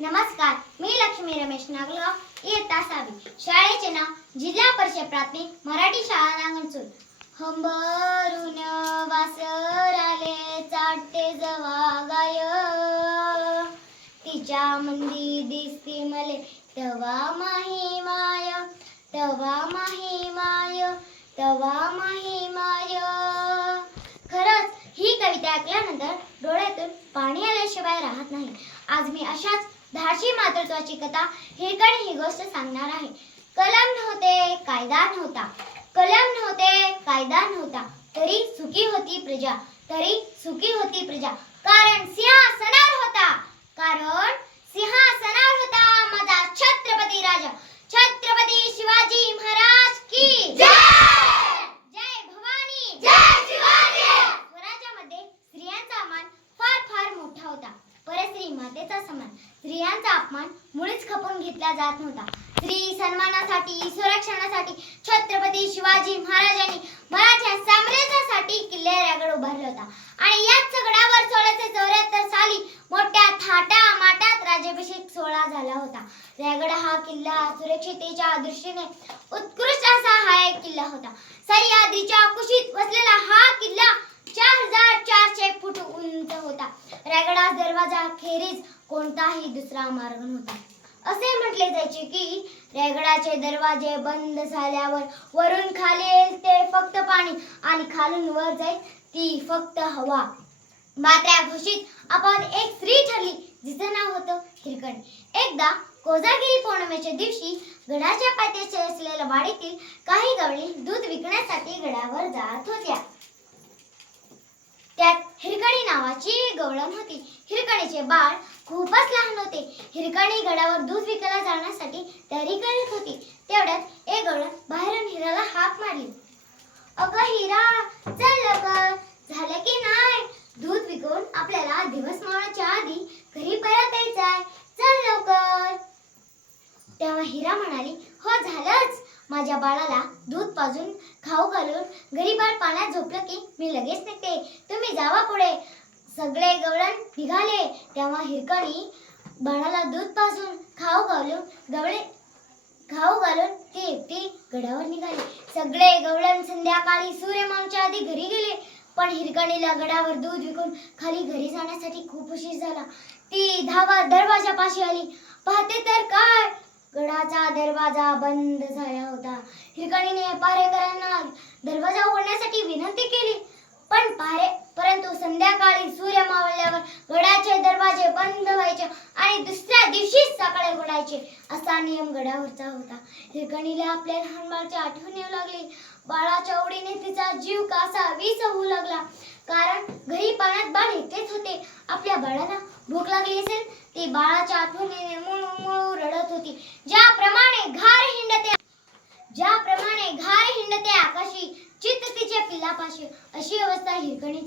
नमस्कार मी लक्ष्मी रमेश नागलगाव इयत्ता सहावी. शाळेचे नाव जिल्हा परिषद प्राथमिक मराठी शाळा नांगणचूर हंबरून वासराले चाटते जवा गाय. तिच्या मंदी दिसती मले तवा माही माय तवा माही माय तवा माही माय. खरंच ही कविता ऐकल्यानंतर डोळ्यातून पाणी आल्याशिवाय राहत नाही. आज मी अशाच धाशी मातृत्वाची कथा हिरकणी ही गोष्ट सांगणार आहे. कलम नव्हते कायदा नव्हता. कलम नव्हते कायदा नव्हता. तरी सुखी होती प्रजा. तरी सुखी होती प्रजा. कारण सिंहासनावर होता. कारण सिंहासनावर होता माझा छत्रपती राजा छत्रपती शिवाजी महाराज की जय भवानी जय शिवाजी स्वराज्यामध्ये स्त्रियांचा मान फार फार मोठा होता परस्त्री मातेचा सन्मान स्त्रियांचा अपमान मुळीच खपून घेतला जात नव्हता. स्त्री सन्मानासाठी संरक्षणासाठी छत्रपती शिवाजी महाराजांनी मराठ्या साम्राज्यासाठी किल्ले रागड उभारला होता. आणि याच सगळ्यावर सोळाशे चौऱ्याहत्तर साली मोठ्या थाटा माटात राज्याभिषेक सोहळा झाला होता. रायगड हा किल्ला सुरक्षितेच्या दृष्टीने उत्कृष्ट असा हा एक किल्ला होता. सह्याद्रीच्या कुशीत वसलेला हा किल्ला चार हजार उंच दरवाजाखेरीज दरवाजा खेरीज कोणताही दुसरा मार्ग नव्हता. असे म्हटले जायचे की रायगडाचे दरवाजे बंद झाल्यावर वरून खाली येईल ते फक्त पाणी आणि खालून वर जाईल ती फक्त हवा. मात्र्या घोषित आपण एक स्त्री ठरली जिचं नाव होतं हिरकणी एकदा कोजागिरी पौर्णिमेच्या दिवशी गडाच्या पायथ्याशी असलेल्या वाडीतील काही गवळी दूध विकण्यासाठी गडावर जात होत्या. त्यात हिरकणी नावाची गवळण होती. हिरकणीचे बाळ खूपच लहान होते. हिरकणी गडावर दूध विकायला जाण्यासाठी तयारी करत होती. तेवढ्यात एक गवळण बाहेरून हिराला हाक मारली. अगं हिरा चल लवकर. झालं की नाही? दूध विकून आपल्याला दिवस मावण्याच्या आधी घरी परत यायचंय. चल लवकर. तेव्हा हिरा म्हणाली हो झालंच. माझ्या बाळाला दूध पाजून खाऊ घालून घरी बाळ पाण्यात झोपलं की मी लगेच निघते. तुम्ही जावा पुढे. सगळे गवळण निघाले. तेव्हा हिरकणी बाळाला दूध पाजून खाऊ घालून गवळे खाऊ घालून ती एकटी गडावर निघाली. सगळे गवळण संध्याकाळी सूर्यमामच्या आधी घरी गेले. पण हिरकणीला गडावर दूध विकून खाली घरी जाण्यासाठी खूप उशीर झाला. ती धावा दरवाजापाशी आली. पाहते तर काय? गडाचा दरवाजा बंद झाला होता. हिरकणीने पहारेकरांना दरवाजा उघडण्यासाठी विनंती केली. पण पारे परंतु संध्याकाळी सूर्य मावळल्यावर गडाचे दरवाजे बंद व्हायचे आणि दुसऱ्या दिवशीच सकाळी उघडायचे असा नियम गडावरचा होता. हिरकणीला आपल्या लहान बाळाची आठवण येऊ लागली. बाळाच्या ओढीने तिचा जीव कासा वीस होऊ लागला. कारण घरी पाण्यात बाळ एकटेच होते. आपल्या बाळाला भूक लागली असेल ती बाळाच्या आठवणीने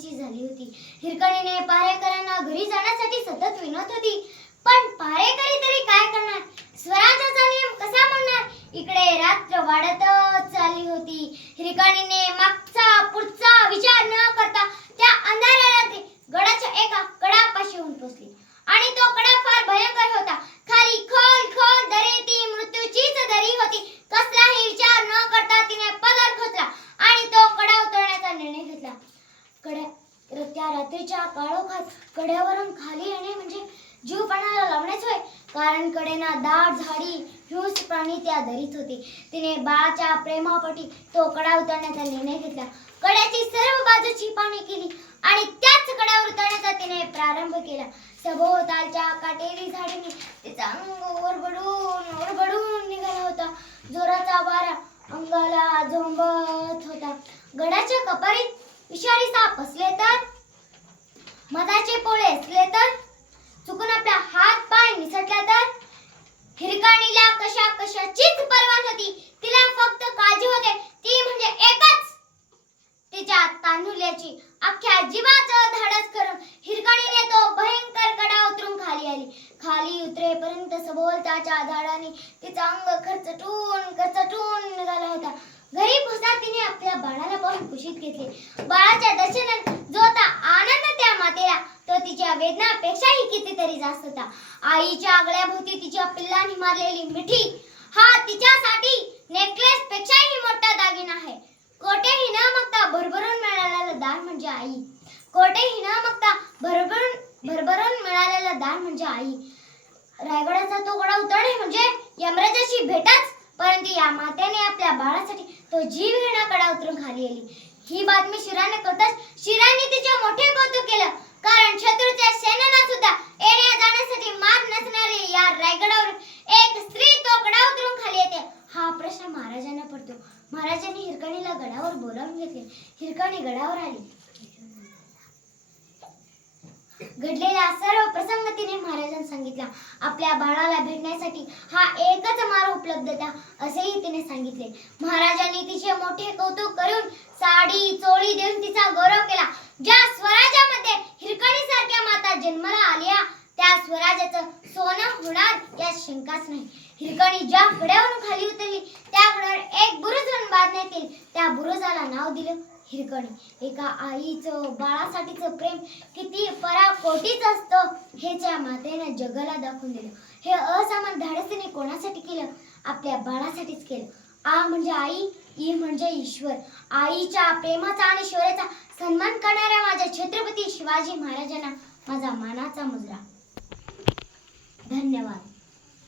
हिरकणीची झाली होती? हिरकणीने पारेकरांना घरी जाण्यासाठी सतत विनवत होती. पण पारेकरी तरी काय करणार? स्वराज्याचा नियम कसा म्हणणार? इकडे रात्र वाढतच चालली होती. हिरकणीने मागचा पुढचा विचार न करता त्या अंधाऱ्या रात्री गडाच्या एका कडापाशी येऊन पोचली आणि तो कडा फार भयंकर होता खाली खोल खोल दरी ती मृत्यूचीच दरी होती कसलाही विचार न करता तिने पदर खोचला आणि तो कडा उतरण्याचा निर्णय घेतला कड्या त्या काळोखात कड्यावरून खाली येणे म्हणजे जीव प्राण्याला लावणेच होय. कारण कडेना दाट झाडी हिंस प्राणी त्या दरीत होते. तिने बाळाच्या प्रेमापटी तो कडा उतरण्याचा निर्णय घेतला. कड्याची सर्व बाजूची पाणी केली आणि त्याच कड्यावर उतरण्याचा तिने प्रारंभ केला. सभोवतालच्या काटेरी झाडीने तिचा अंग ओरबडून ओरबडून निघाला होता. जोराचा वारा अंगाला झोंबत होता. गडाच्या कपारीत विषारी साप असले तर मधाचे पोळे असले तर? चुकून आपला हात पाय निसटला तर? हिरकाणीला कशा कशाचीच परवा नव्हती. तिला फक्त काळजी होते. ती म्हणजे एकच. तिच्या तांदुल्याची अख्ख्या जीवाचं धाडस करून हिरकाणीने तो भयंकर कडा उतरून खाली आली. खाली उतरेपर्यंत सभोवताच्या झाडाने तिचा अंग खरचटून खरचटून निघाला होता. घरी पोहोचता तिने आपल्या बाळाला पाहून कुशीत घेतले. बाळाच्या दर्शनात जो वेदना आनंद वेदनापेक्षाही कितीतरी जास्त होता. आईच्या आगळ्याभोवती तिच्या पिल्लांनी मारलेली मिठी हा तिच्यासाठी नेकलेस पेक्षाही मोठा दागिना आहे. कोठेही न मागता भरभरून मिळालेला दान म्हणजे आई. कोठेही न मागता भरभरून भरभरून मिळालेला दान म्हणजे आई. रायगडाचा तो गोडा उतरणे म्हणजे यमराजाची भेटच. परंतु या मातेने आपल्या बाळासाठी तो जीव घेण्याकडे उतरून खाली आली. ही बातमी शिराने कळताच शिराने तिचे मोठे कौतुक केलं. कारण शत्रूच्या सेनेला सुद्धा येण्या जाण्यासाठी मार्ग नसणारी या रायगडावर एक स्त्री तोकडा उतरून खाली येते. हा प्रश्न महाराजांना पडतो. महाराजांनी हिरकणीला गडावर बोलावून घेतले. हिरकणी गडावर आली. घडलेला सर्व प्रसंग तिने महाराजांना सांगितला. आपल्या बाळाला भेटण्यासाठी हा एकच मार्ग उपलब्ध होता असेही तिने सांगितले. महाराजांनी तिचे मोठे कौतुक करून साडी चोळी देऊन तिचा गौरव केला. ज्या ठिकाणी ज्या गड्यावरून खाली उतरली त्या गडावर एक बुरुज बांधण्यात येईल त्या बुरुजाला नाव दिलं हिरकणी. एका आईचं बाळासाठीचं प्रेम किती पराकोटीच असतं हे त्या मातेने जगाला दाखवून दिलं. हे असामान धाडसीने कोणासाठी केलं? आपल्या बाळासाठीच केलं. आ म्हणजे आई ई म्हणजे ईश्वर. आईच्या प्रेमाचा आणि शौर्याचा सन्मान करणाऱ्या माझ्या छत्रपती शिवाजी महाराजांना माझा मानाचा मुजरा. धन्यवाद.